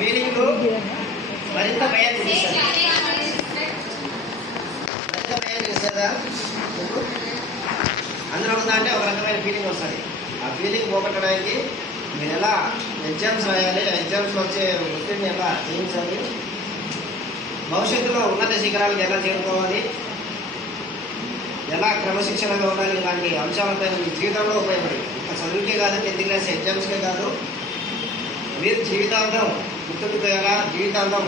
Feeling మరింత భయాన్ని మరింత భయాన్ని చేసేదా మీకు అందరూ ఉందా అంటే ఒక రకమైన ఫీలింగ్ వస్తుంది. ఆ ఫీలింగ్ పోగొట్టడానికి మీరు ఎలా ఎగ్జామ్స్ రాయాలి ఆ ఎగ్జామ్స్లో వచ్చే ఒత్తిడిని ఎలా జయించాలి భవిష్యత్తులో ఉన్నత శిఖరాలకు ఎలా చేరుకోవాలి ఎలా క్రమశిక్షణగా ఉండాలి ఇలాంటి అంశాలపై మీ జీవితంలో ఉపయోగపడి చదువుకే కాదు టెన్త్ క్లాస్ ఎగ్జామ్స్కే కాదు మీరు జీవితాంతం గుర్తుండిపోయేలా జీవితాంతం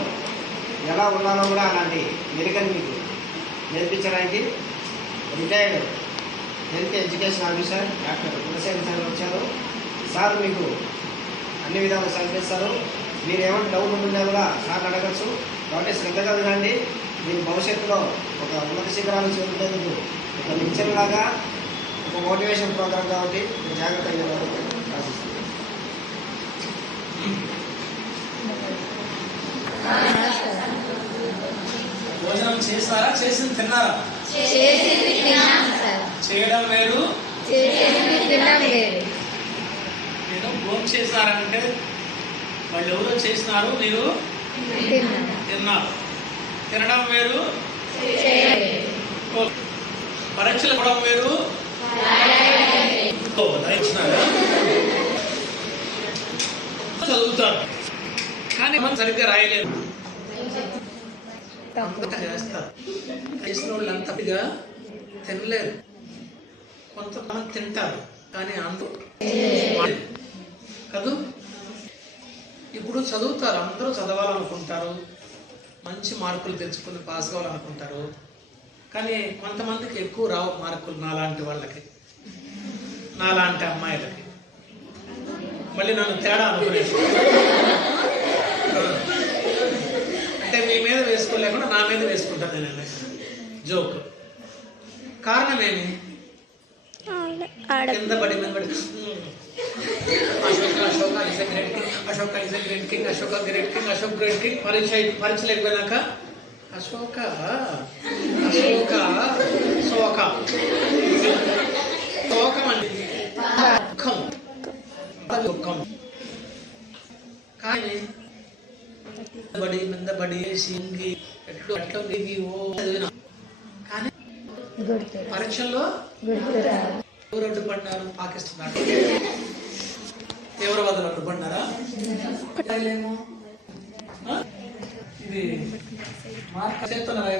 ఎలా ఉన్నానో కూడా అలాంటి మెరుగని మీకు నేర్పించడానికి retired health education officer doctor Kulasena sir వచ్చారు. సార్ మీకు అన్ని విధాలు సహకరిస్తారు. మీరు ఏమైనా డౌట్ ఉంటున్నా కూడా సార్ అడగచ్చు. కాబట్టి శ్రద్ధగా వినండి. మీ భవిష్యత్తులో ఒక ఉన్నత శిఖరాలు చేరుకునేందుకు ఒక నిత్యం లాగా ఒక మోటివేషన్ ప్రోగ్రామ్ కాబట్టి జాగ్రత్త జాగ్రత్తగా ఆశిస్తున్నాను. భోజనం చేస్తారా? చేసింది తిన్నారా? చేయడం లేదు. మీరు భోజనం చేస్తారంటే వాళ్ళు ఎవరో చేసినారు మీరు తిన్నాం. తిన్నారు. తినడం వేరు. పరీక్షలు ఇవ్వడం వేరు? చదువుతారు. కానీ మనం సరిగ్గా రాయలేరు అంతా చేస్తారు. చేసిన వాళ్ళు అంతటిగా తినలేరు. కొంతమంది తింటారు కానీ అందరూ. కదూ? ఇప్పుడు చదువుతారు అందరూ చదవాలనుకుంటారు. మంచి మార్కులు తెచ్చుకుని పాస్ కావాలనుకుంటారు. కానీ కొంతమందికి ఎక్కువ రావు మార్కులు నాలాంటి వాళ్ళకి. నాలాంటి అమ్మాయిలకి. మళ్ళీ నన్ను తేడా అనుకునేది. అంటే మీ మీద వేసుకోలేకుండా నా మీద వేసుకుంటాను నేను జోక్ కారణం ఏమి? కింద పడి మీద పడి. Ashoka Ashoka is great king Ashoka is great king Ashoka great king Ashok great king. పరీక్ష పరీక్ష లేకపోయినాక అశోక అశోక శోక. శోకం అండి. దుఃఖం దుఃఖం కానీ బడి బడి సింగి ఎట్లు అట్లా దిగి ఓ కానీ పరీక్షల్లో ఎవరు అడ్డుపడినారు పాకిస్తాన్ తీవ్రవాదులు అడ్డుపడినారా? ఇది మార్క్ చేస్తున్నారా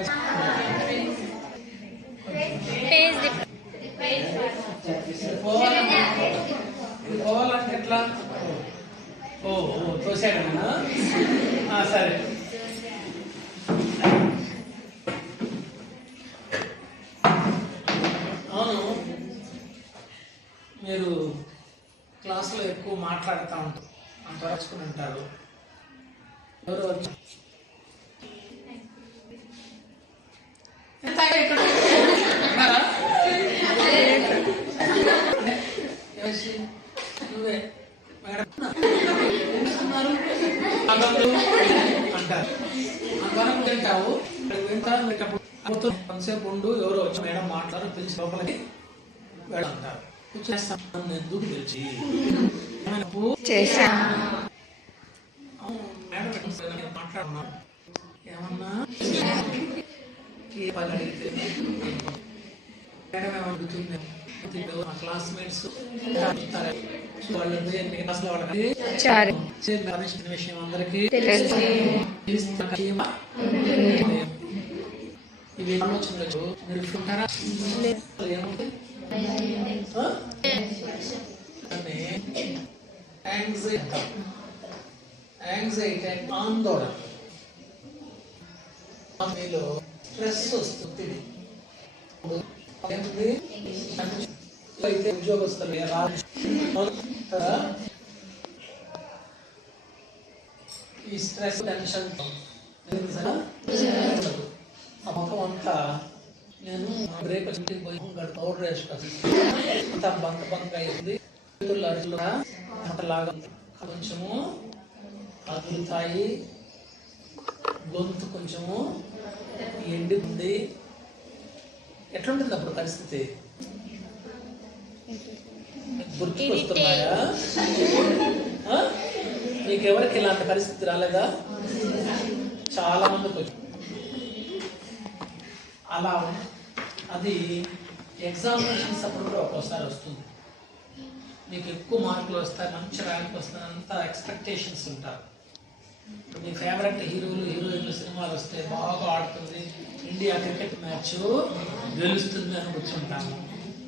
పోవాలంటే ఎట్లా? ఓ ఆ, సరే అవును మీరు క్లాసులో ఎక్కువ మాట్లాడుతూ ఉంటారు అంత రాసుకుని ఉంటారు ఎవరు వచ్చి? నువ్వే. అంటారు. అంతవరకు తింటావు. వింటారు కొంతసేపు ఉండు ఎవరో వచ్చి మేడం మాట్లాడు పిలిచి లోపలికి వెళ్ళంటారు. కూర్చేస్తాం ఏమన్నా ఏ పని అడిగితే మేడం ఏమడుగుతుంది మా క్లాస్మేట్స్ వాళ్ళకి పనిష్మెంట్ విషయం అందరికీ ఇవి ఆలోచనలు మీరు ఉంటారా ఏముంది యాంగ్జైటీ అంటాం. యాంగ్జైటీ అంటే ఆందోళన మీలో స్ట్రెస్ వస్తుంది ఏంటిది? అయితే ఉద్యోగస్తులు ఏ రాజు కదా? ఈ స్ట్రెస్ టెన్షన్ ఎందుకు సార్? ఆ ముఖం అంతా నేను బ్రేక్ ఇంటికి పోయి గడ పౌడర్ వేసుకొని బంక బంక అయింది చేతులు అట్లా అట్లాగా కొంచెము అదులుతాయి గొంతు కొంచెము ఎండి ఉంది ఎట్లుంటుంది అప్పుడు పరిస్థితి గుర్తుకొస్తున్నాయా మీకెవరికి ఇలాంటి పరిస్థితి రాలేదా చాలా మందికి అలా ఉంది. అది ఎగ్జామినేషన్స్ అప్పుడు కూడా ఒక్కోసారి వస్తుంది. మీకు ఎక్కువ మార్కులు వస్తాయి మంచి ర్యాంక్ వస్తాయి అంత ఎక్స్పెక్టేషన్స్ ఉంటారు మీ ఫేవరెట్ హీరోలు హీరోయిన్లు సినిమాలు వస్తే బాగా ఆడుతుంది. ఇండియా క్రికెట్ మ్యాచ్ గెలుస్తుంది అని కూర్చుంటాము.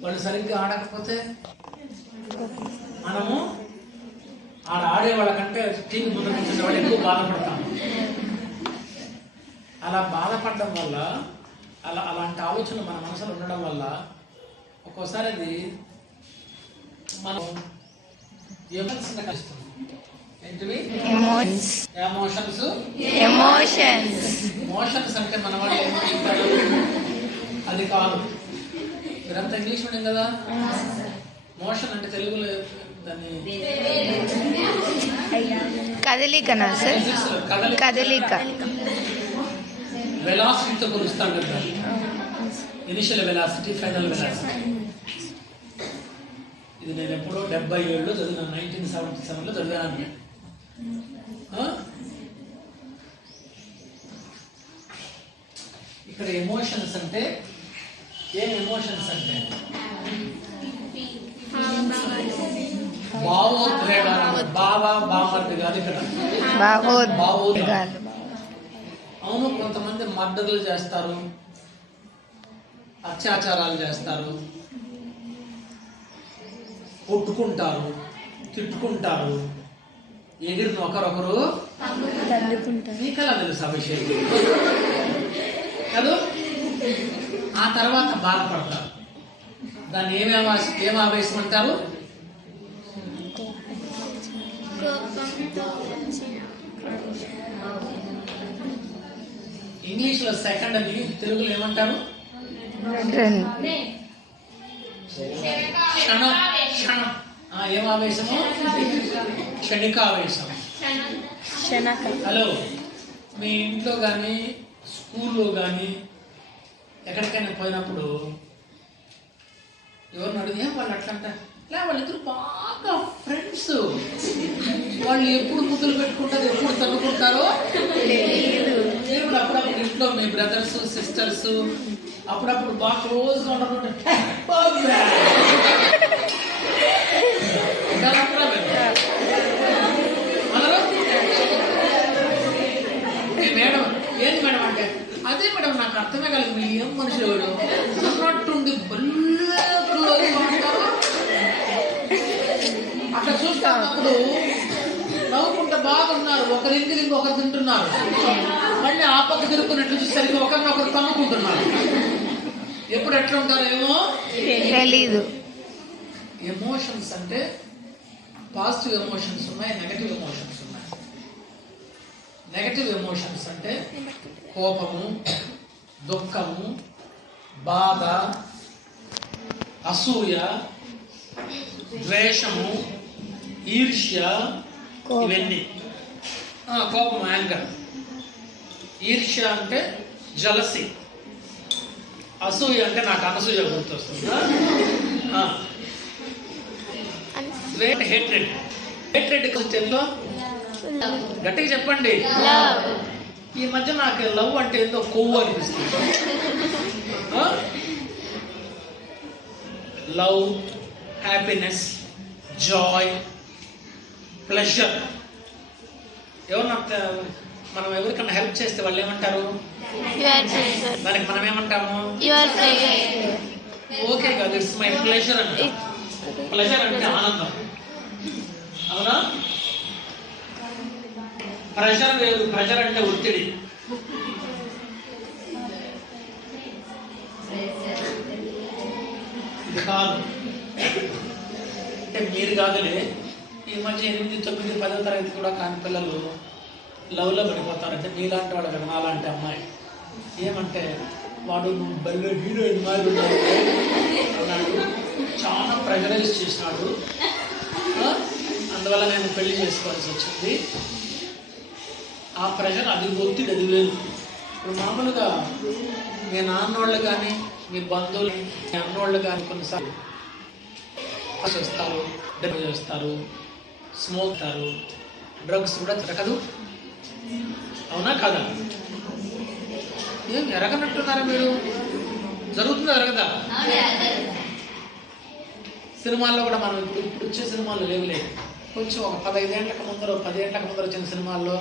వాళ్ళు సరిగ్గా ఆడకపోతే మనము ఆడ ఆడే వాళ్ళకంటే టీవీ ముందు వాళ్ళు ఎక్కువ బాధపడతాము. అలా బాధపడడం వల్ల అలా అలాంటి ఆలోచన మన మనసులో ఉండడం వల్ల ఒక్కోసారి అది మనం ఎమోషన్ కలుస్తుంది ఏంటివి? ఎమోషన్స్ ఎమోషన్స్ ఎమోషన్స్ మోషన్స్ అంటే మన వాళ్ళు అది కాదు. మీరంతా ఇంగ్లీష్ మీడియం కదా? మోషన్ అంటే తెలుగులో దాన్ని కదలికనా సార్? కదలిక. వెలాసిటీతో కొలుస్తాం కదా. ఇనిషియల్ వెలాసిటీ ఫైనల్ వెలాసిటీ ఇది నేను ఎప్పుడో డెబ్బై ఏడులో చదివినాను నైన్టీన్ సెవెంటీ సెవెన్లో చదివాను? ఇక్కడ ఎమోషన్స్ అంటే ఏం ఎమోషన్స్ అంటే? భావోద్వేగాలు. బావ బామర్ది కాదు ఇక్కడ. భావోద్వేగాలు. అవును కొంతమంది మర్డర్లు చేస్తారు అత్యాచారాలు చేస్తారు కొట్టుకుంటారు తిట్టుకుంటారు ఎగిరిన ఒకరొకరు నీకలా తెలుసు ఆ విషయం. కదా? ఆ తర్వాత బాధపడతారు. దాన్ని ఏమి ఆవేశ ఏం ఆవేశం అంటారు? ఇంగ్లీష్లో సెకండ్ అని తెలుగులో ఏమంటారు? క్షణం క్షణం. ఏం ఆవేశము? శనక హలో మీ ఇంట్లో కానీ స్కూల్లో కానీ ఎక్కడికైనా పోయినప్పుడు ఎవరిని అడిగితే వాళ్ళు అట్లా అంటారు లే వాళ్ళిద్దరు బాగా ఫ్రెండ్స్ వాళ్ళు ఎప్పుడు ముద్దులు పెట్టుకుంటారు ఎప్పుడు తన్నుకుంటారో? మీరు అప్పుడప్పుడు ఇంట్లో మీ బ్రదర్స్ సిస్టర్స్ అప్పుడప్పుడు బాగా క్లోజ్ ఉండకుండా మేడం ఏంది మేడం అంటే? అదే మేడం నాకు అర్థమే కాలేదు. మీరు ఏం మనుషులు ఎవరు అన్నట్టుండి బల్లే close అప్పుడు నవ్వుకుంటే బాగున్నారు. ఒకరింటికి ఇంకొకరు తింటున్నారు. మళ్ళీ ఆ పక్క తిరుగుతున్నట్లు చూసేసరికి ఒకరినొకరు తమ్ముకుంటున్నారు ఎప్పుడు ఎట్లా ఉంటారేమో తెలీదు. ఎమోషన్స్ అంటే పాజిటివ్ ఎమోషన్స్ ఉన్నాయి నెగటివ్ ఎమోషన్స్ ఉన్నాయి. నెగటివ్ ఎమోషన్స్ అంటే కోపము దుఃఖము బాధ అసూయ ద్వేషము ఈర్ష్య. ఇవన్నీ. కోపం. యాంగర్ ఈర్ష్య అంటే జలసి. అసూయ అంటే నాకు అనసూయ గుర్తొస్తుందా. ఆ. హేట్రెడ్ హేట్రెడ్ క్రిస్టియన్లో గట్టిగా చెప్పండి. ఈ మధ్య నాకు లవ్ అంటే ఏందో కొవ్వు అనిపిస్తుంది. లవ్ హ్యాపీనెస్ జాయ్ ప్లెజర్ నాకు మనం ఎవరికన్నా హెల్ప్ చేస్తే వాళ్ళు ఏమంటారు? దానికి మనం ఏమంటాము? ఓకే కాదు ఇట్స్ మై ప్లెజర్ అంటాం. ప్లెజర్ అంటే ఆనందం. అవునా? ప్రెషర్ వేరు ప్రెషర్ అంటే ఒత్తిడి. ఇది కాదు. అంటే మీరు కాదులే. ఈ మధ్య ఎనిమిది తొమ్మిది పదో తరగతి కూడా కాని పిల్లలు లవ్లో పడిపోతారంటే మీలాంటి వాడు కదా నాలాంటి అమ్మాయి. ఏమంటే వాడు నువ్వు బల్లె హీరోయిన్ మాదిరి అన్నాడు. చాలా ప్రెజరైజ్ చేసినాడు. అందువల్ల నేను పెళ్ళి చేసుకోవాల్సి వచ్చింది. ఆ ప్రెషర్ అది ఒత్తిడి అది లేదు ఇప్పుడు మామూలుగా మీ నాన్నోళ్ళు కానీ మీ బంధువులు మీ అన్నోళ్ళు కానీ కొన్నిసార్లు చేస్తారు డ్రగ్ చేస్తారు స్మోక్ తారు డ్రగ్స్ కూడా తిరగదు అవునా కదా? ఏం ఎరగనట్టున్నారా మీరు? జరుగుతుందా ఎరగదా? సినిమాల్లో కూడా మనం ఇప్పుడు ఇప్పుడు వచ్చే సినిమాలు లేవు లేదు కొంచెం ఒక పదహైదేళ్ళకు ముందర పదేళ్ళకు ముందర వచ్చిన సినిమాల్లో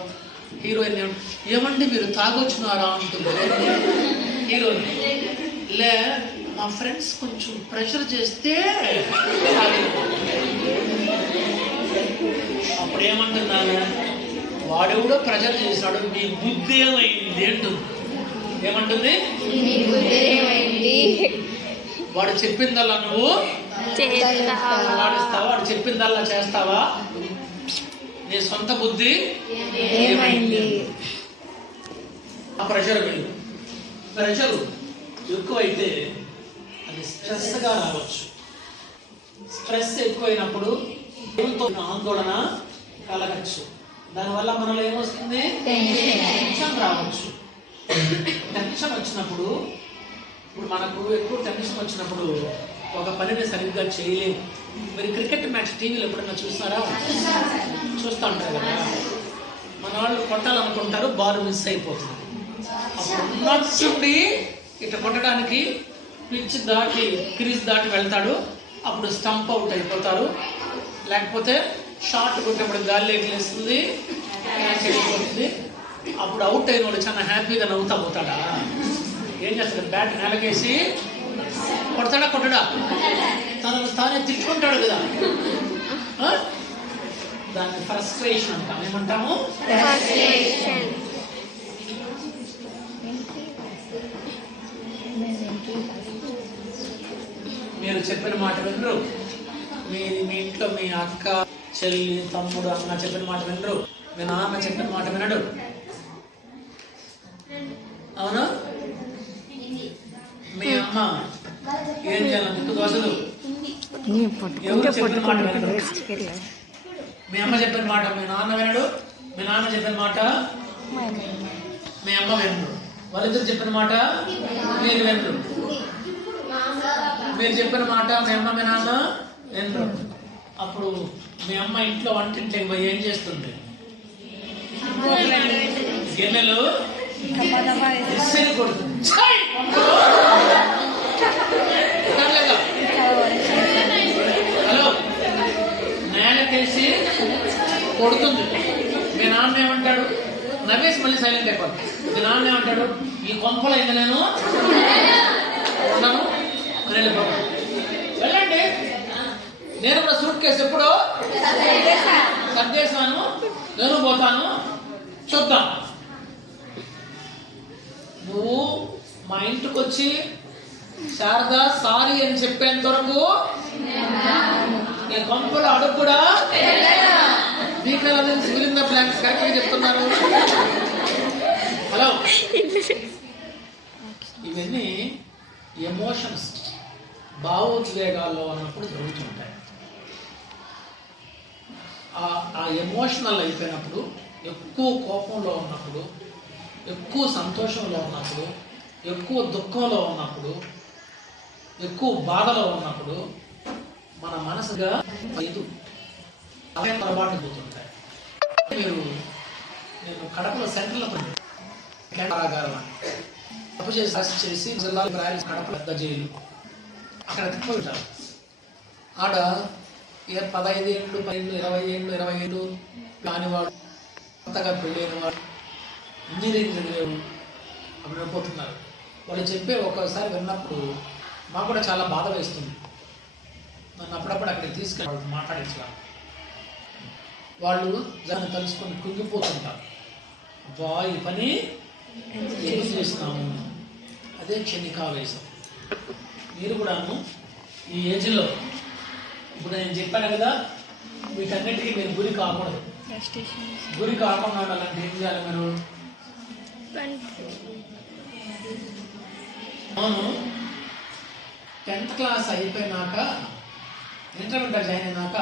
హీరోయిన్ ఏమండి మీరు తాగొచ్చినారా అంటుంది. హీరోయిన్. లే మా ఫ్రెండ్స్ కొంచెం ప్రెషర్ చేస్తే. అప్పుడు ఏమంటున్నాను వాడెవడో ప్రెషర్ చేశాడు. మీ బుద్ధి ఏమైంది అంటుంది ఏమంటుంది? వాడు చెప్పిందల్లా నువ్వు? వాడిస్తావా? వాడు చెప్పిందల్లా చేస్తావా? నీ సొంత బుద్ధి ఏమైంది? ఆ ప్రెషర్ వేరు ప్రెషర్ ఎక్కువైతే అది స్ట్రెస్గా రావచ్చు. స్ట్రెస్ ఎక్కువైనప్పుడు ఆందోళన కలగచ్చు. దానివల్ల మనలో ఏమొస్తుంది? టెన్షన్ రావచ్చు. టెన్షన్ వచ్చినప్పుడు ఇప్పుడు మనకు ఎక్కువ టెన్షన్ వచ్చినప్పుడు ఒక పనిని సరిగ్గా చేయలేము. మీరు క్రికెట్ మ్యాచ్ టీవీలో ఎప్పుడైనా చూస్తారా? చూస్తూ ఉంటారు కదా. మన వాళ్ళు కొట్టాలనుకుంటారు బాల్ మిస్ అయిపోతుంది. అప్పుడు నచ్చుండి ఇట్లా కొట్టడానికి పిచ్ దాటి క్రీజ్ దాటి వెళ్తాడు. అప్పుడు స్టంప్ అవుట్ అయిపోతారు. లేకపోతే షార్ట్ కొట్టినప్పుడు గాలి లేస్తుంది క్యాచ్ అయిపోతుంది అప్పుడు అవుట్ అయిన వాడు చాలా హ్యాపీగా నవ్వుతా పోతాడా? ఏం చేస్తాడు? బ్యాట్ నెలకేసి కొడతాడా? కొట్టడా? తనను తానే తిట్టుకుంటాడు కదా? దాన్ని ఫ్రస్ట్రేషన్ అంటాం. ఏమంటాము? మీరు చెప్పిన మాట వినరు. మీ మీ ఇంట్లో మీ అక్క చెల్లి తమ్ముడు అన్న చెప్పిన మాట వినరు. మీ నాన్న చెప్పిన మాట వినడు. అవును? మీ అమ్మ ఏం చేయాలి? ముందు దోశలు ఎవరు చెప్పిన మాట వేసుకెళ్ళాడు మీ అమ్మ చెప్పిన మాట మీ నాన్న వినడు. మీ నాన్న చెప్పిన మాట మీ అమ్మ వినరు. వాళ్ళిద్దరు చెప్పిన మాట మీరు వినరు. మీరు చెప్పిన మాట మీ అమ్మ మీ నాన్న నేను అప్పుడు మీ అమ్మ ఇంట్లో వంటింట్లోకి పోయి ఏం చేస్తుంది? గిన్నెలు ఇస్సిరి కొడుతుంది. ఛై! హలో? నేలకేసి కొడుతుంది. మీ నాన్న ఏమంటాడు? నవ్వేసి మళ్ళీ సైలెంట్ అయిపోతుంది మీ నాన్న ఏమంటాడు? ఈ కొంపలో అయింది నేను ఉన్నాను. వెళ్ళిపోతాను నేను కూడా సూట్ కేసు ఎప్పుడు? సర్దేశాను. నేను పోతాను. చూద్దాం. నువ్వు మా ఇంటికి వచ్చి శారద సారీ అని చెప్పేంత వరకు నీ కొంపలు అడుగు కూడా మీకు ఎలా తెలుసు? ఫిలిం కరెక్ట్గా చెప్తున్నారు. హలో ఇవన్నీ ఎమోషన్స్ భావోద్వేగాల్లో ఉన్నప్పుడు జరుగుతుంటాయి. ఆ- ఆ ఎమోషనల్ అయిపోయినప్పుడు ఎక్కువ కోపంలో ఉన్నప్పుడు ఎక్కువ సంతోషంలో ఉన్నప్పుడు ఎక్కువ దుఃఖంలో ఉన్నప్పుడు ఎక్కువ బాధలో ఉన్నప్పుడు మన మనసుగా లేదు అవే పొరపాటు పోతుంటాయి. మీరు నేను కడపలో సెంటర్లో కారాగారం తప్పు చేసి అరెస్ట్ చేసి జిల్లాలో రాయల్ కడప పెద్ద జైలు. అక్కడ తిప్పుకుంటారు ఆడ ఇక పదహైదు ఏళ్ళు పన్నెండు ఇరవై ఏళ్ళు ఇరవై ఏళ్ళు కానివాడు కొత్తగా పెళ్ళైన వాడు ఇంజనీరింగ్ చదివేవాడు అప్పుడు వెళ్ళిపోతున్నారు వాళ్ళు చెప్పే ఒక్కోసారి విన్నప్పుడు మాకు కూడా చాలా బాధ వేస్తుంది. నన్ను అప్పుడప్పుడు అక్కడికి తీసుకెళ్ళి వాళ్ళు మాట్లాడించాలి వాళ్ళు దాన్ని తలుచుకొని కుంగిపోతుంటారు. అబ్బా ఈ పని ఎందుకు చేస్తున్నాము అదే క్షణికావేశం. మీరు కూడాను ఈ ఏజ్లో ఇప్పుడు నేను చెప్పాను కదా వీటన్నిటికీ మీరు గురి కాకూడదు. గురి కాకుండా ఉండాలంటే ఏం చేయాలి మీరు? అవును. టెన్త్ క్లాస్ అయిపోయినాక ఇంటర్మీడియట్ జాయిన్ అయినాక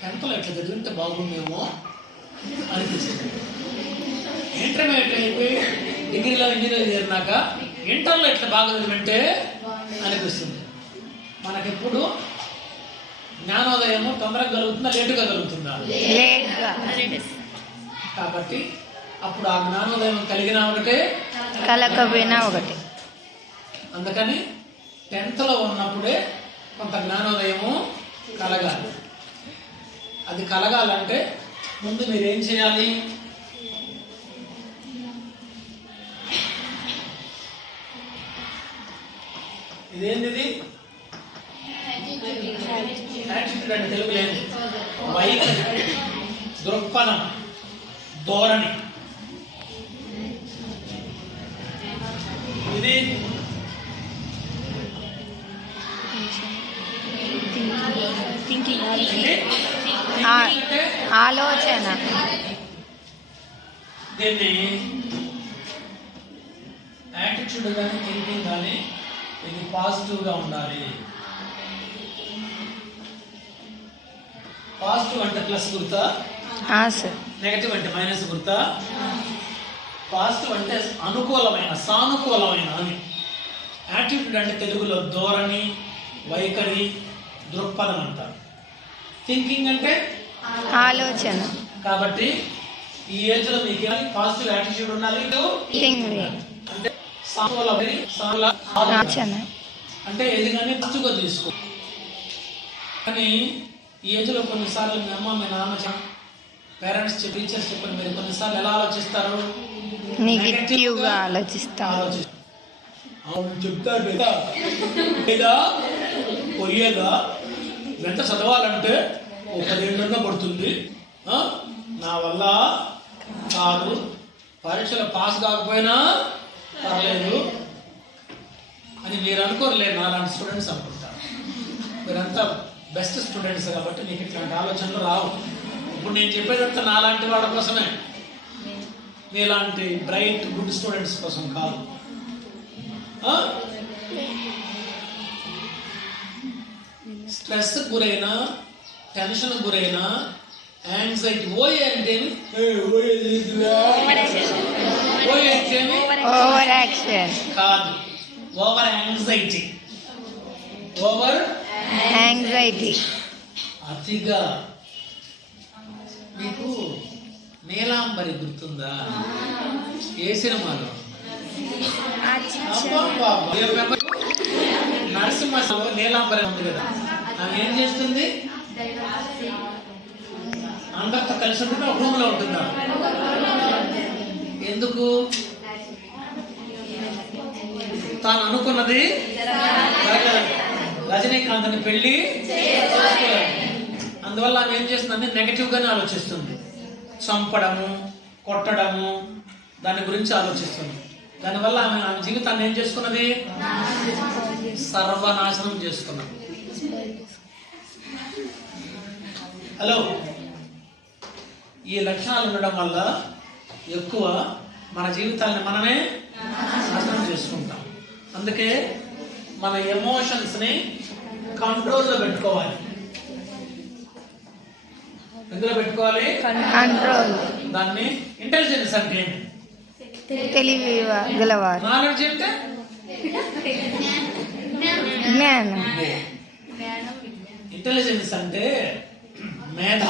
టెన్త్లో ఇట్లా చదివితే బాగుండేమో అనిపిస్తుంది. ఇంటర్మీడియట్ అయిపోయి డిగ్రీలో ఇంజనీరింగ్ చేరినాక ఇంటర్లో ఇట్లా బాగా చదివింటే అనిపిస్తుంది. మనకెప్పుడు జ్ఞానోదయము తొందరగా కలుగుతుందా లేటుగా కలుగుతుందా? కాబట్టి అప్పుడు ఆ జ్ఞానోదయం కలిగిన ఒకటే కలకపోయినా ఒకటి. అందుకని టెన్త్లో ఉన్నప్పుడే కొంత జ్ఞానోదయము కలగాలి. అది కలగాలంటే ముందు మీరు ఏం చేయాలి? ఇదేంటిది? యాటిట్యూడ్ అంటే తెలుగు లేదు వైఖరి. దృక్పథం. ధోరణి. ఇది ఆలోచన. దీన్ని యాటిట్యూడ్ కానీ థింకింగ్ కానీ ఇది పాజిటివ్గా ఉండాలి. పాజిటివ్ అంటే ప్లస్ గుర్తా? ఆ, సార్. నెగటివ్ అంటే మైనస్ గుర్తా? పాజిటివ్ అంటే అనుకూలమైన సానుకూలమైన అని. యాటిట్యూడ్ అంటే తెలుగులో ధోరణి వైఖరి దృక్పథం అంటారు. థింకింగ్ అంటే? ఆలోచన. కాబట్టి ఈ ఏజ్లో మీకు పాజిటివ్ యాటిట్యూడ్ ఉండాలి? అంటే ఆలోచన. అంటే ఏది కానీ తీసుకో. కానీ ఈ ఏజ్లో కొన్నిసార్లు మీ అమ్మ మీ నాన్న పేరెంట్స్ టీచర్స్ చెప్పిన మీరు కొన్నిసార్లు ఎలా ఆలోచిస్తారు? నెగిటివ్గా ఆలోచిస్తాం ఆలోచిస్తారు అవును చెప్తారు లేదా పోయేదా? ఎంత చదవాలంటే ఒక పదిహేనున్న పడుతుంది? నా వల్ల కాదు. పరీక్షలో పాస్ కాకపోయినా పర్లేదు. అని మీరు అనుకోరులేదు నాలాంటి స్టూడెంట్స్ అనుకుంటారు మీరంతా బెస్ట్ స్టూడెంట్స్ కాబట్టి మీకు ఇట్లాంటి ఆలోచనలు రావు. ఇప్పుడు నేను చెప్పేదంతా నాలాంటి వాళ్ళ కోసమే. మీలాంటి బ్రైట్ గుడ్ స్టూడెంట్స్ కోసం కాదు? స్ట్రెస్ గురైనా టెన్షన్ గురైనా యాంగ్జైటీ ఓయే అంటే కాదు. ఓవర్ యాంగ్జైటీ ఓవర్ యాంగ్జైటీ అతిగా మీకు నీలాంబరి గుర్తుందా? ఏ సినిమాలో. నరసింహలో నీలాంబరి ఉంది కదా. ఆమె ఏం చేస్తుంది? అందరితో కలిసి ఉంటుందా ఒక రూమ్లో ఉంటుందా? ఎందుకు? తాను అనుకున్నది. రజనీకాంత్ని పెళ్ళి. అందువల్ల ఆమె ఏం చేస్తుందంటే నెగటివ్ గానే ఆలోచిస్తుంది. చంపడము కొట్టడము దాని గురించి ఆలోచిస్తుంది. దానివల్ల ఆమె ఆమె జీవితాన్ని ఏం చేసుకున్నది? సర్వనాశనం చేసుకున్నది. హలో. ఈ లక్షణాలు ఉండడం వల్ల ఎక్కువ మన జీవితాన్ని మనమే నాశనం చేసుకుంటాం. అందుకే మన ఎమోషన్స్ని కంట్రోల్లో పెట్టుకోవాలి. ఎందులో పెట్టుకోవాలి? కంట్రోల్ దాన్ని ఇంటెలిజెన్స్ అంటే ఏంటి? తెలివి గలవారు. నాలెడ్జ్ అంటే? జ్ఞానం. ఇంటెలిజెన్స్ అంటే మేధ.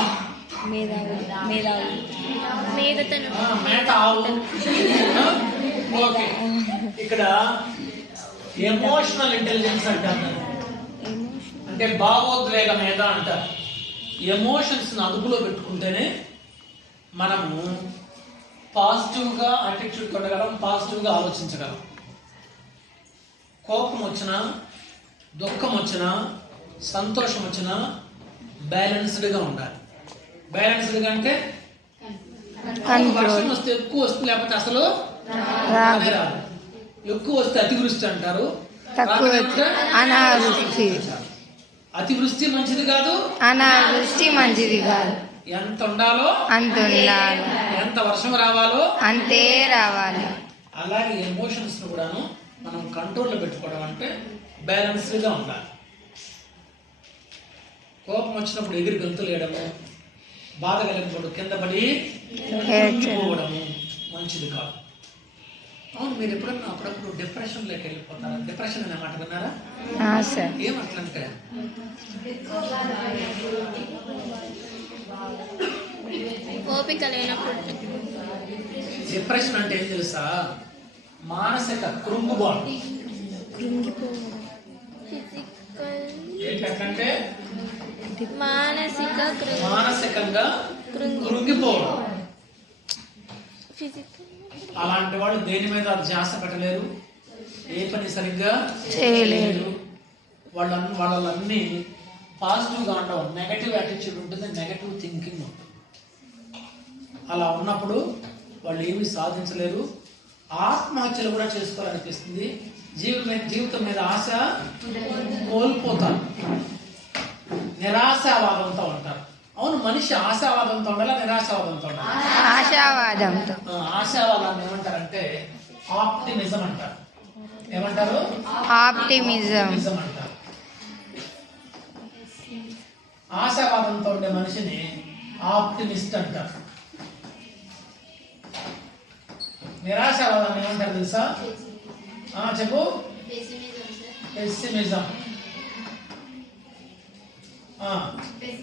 ఇక్కడ ఎమోషనల్ ఇంటెలిజెన్స్ అంటారు అంటే భావోద్వేగ మేధ అంటారు. ఎమోషన్స్ అదుపులో పెట్టుకుంటేనే మనము పాజిటివ్గా అటిట్యూడ్ కొట్టగలం పాజిటివ్గా ఆలోచించగలం. కోపం వచ్చినా దుఃఖం వచ్చినా సంతోషం వచ్చినా బ్యాలెన్స్డ్గా ఉండాలి. బ్యాలెన్స్డ్గా అంటే వర్షం వస్తే ఎక్కువ వస్తుంది లేకపోతే అసలు రాదు. ఎక్కువ వస్తే అతివృష్టి అంటారు. అనావృష్టి. అతివృష్టి మంచిది కాదు? అనావృష్టి మంచిది కాదు. ఎంత ఉండాలో? అంత ఉండాలి. ఎంత వర్షం రావాలో? అంతే రావాలి. అలాగే ఎమోషన్స్ కూడాను మనం కంట్రోల్లో పెట్టుకోవడం అంటే బ్యాలెన్స్డ్గా ఉండాలి. కోపం వచ్చినప్పుడు ఎగిరి గంతులు వేయడము బాధ కలిగినప్పుడు కింద పడి మంచిది కాదు. అవును మీరు ఎప్పుడన్నా అప్పుడప్పుడు డిప్రెషన్లోకి వెళ్ళిపోతారా? డిప్రెషన్ అనే మాట విన్నారా? ఏమట్లంటే ఓపిక లేనప్పుడు. డిప్రెషన్ అంటే ఏం తెలుసా? మానసిక కృంగుబాటు. ఫిజికల్ ఏంటి అట్లంటే మానసిక మానసికంగా కృంగి కృంగిపోవడం. ఫిజికల్ అలాంటి వాళ్ళు దేని మీద ధ్యాస పెట్టలేరు? ఏ పని సరిగ్గా చేయలేరు. వాళ్ళ వాళ్ళన్నీ పాజిటివ్గా ఉండవు నెగటివ్ యాటిట్యూడ్ ఉంటుంది నెగటివ్ థింకింగ్ ఉంటుంది. అలా ఉన్నప్పుడు వాళ్ళు ఏమీ సాధించలేరు. ఆత్మహత్యలు కూడా చేసుకోవాలనిపిస్తుంది. జీవితం మీద జీవితం మీద ఆశ కోల్పోతారు. నిరాశావాదంతో ఉంటారు. అవును మనిషి ఆశావాదంతో ఉండాలా నిరాశావాదంతో ఉండాలి? ఆశావాదంతో. ఆశావాదాన్ని ఏమంటారంటే ఆప్టిమిజం అంటారు. ఏమంటారు? ఆప్టిమిజం. అంటారు. ఆశావాదంతో ఉండే మనిషిని ఆప్టిమిస్ట్ అంటారు. నిరాశావాదాన్ని ఏమంటారు తెలుసా? ఆ, చెప్పు. పెస్సిమిజం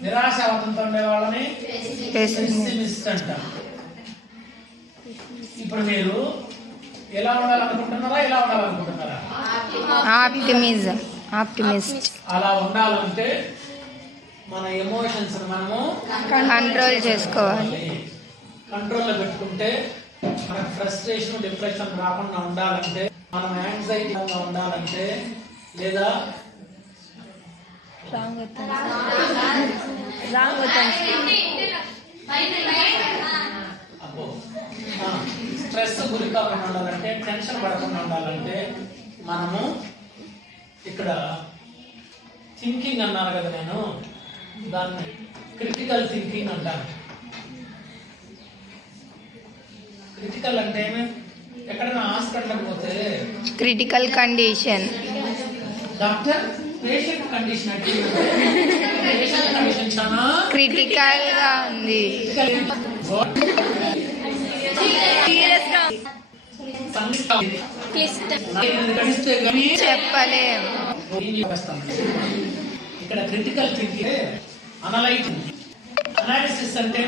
నిరాశావాదంతో ఉండే వాళ్ళని పెస్సిమిస్ట్ అంటారు ఇప్పుడు మీరు ఎలా ఉండాలనుకుంటున్నారా ఎలా ఉండాలనుకుంటున్నారా? ఆప్టిమిజం ఆప్టిమిస్ట్ అలా ఉండాలంటే మన ఎమోషన్స్ మనము కంట్రోల్ చేసుకోవాలి. కంట్రోల్లో పెట్టుకుంటే మన ఫ్రస్ట్రేషన్ డిప్రెషన్ రాకుండా ఉండాలంటే మనం యాంగ్జైటీగా ఉండాలంటే లేదా అబ్బో. స్ట్రెస్ గురి కాకుండా ఉండాలంటే టెన్షన్ పడకుండా ఉండాలంటే మనము ఇక్కడ థింకింగ్ అన్నాను కదా నేను. దాన్ని క్రిటికల్ థింకింగ్ అంటాను క్రిటికల్ అంటే ఎక్కడైనా హాస్పిటల్కి పోతే critical condition. Doctor patient condition అంటే పేషెంట్ కండిషన్ చాలా క్రిటికల్గా ఉంది చెప్పలేం ఇక్కడ క్రిటికల్ థింకింగ్ అనాలిసిస్ అంటే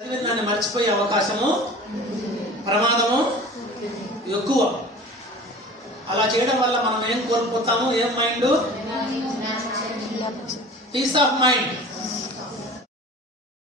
చదివిన దాన్ని మర్చిపోయే అవకాశము ప్రమాదము ఎక్కువ. అలా చేయడం వల్ల మనం ఏం కోల్పోతాము? ఏం మైండ్ పీస్ ఆఫ్ మైండ్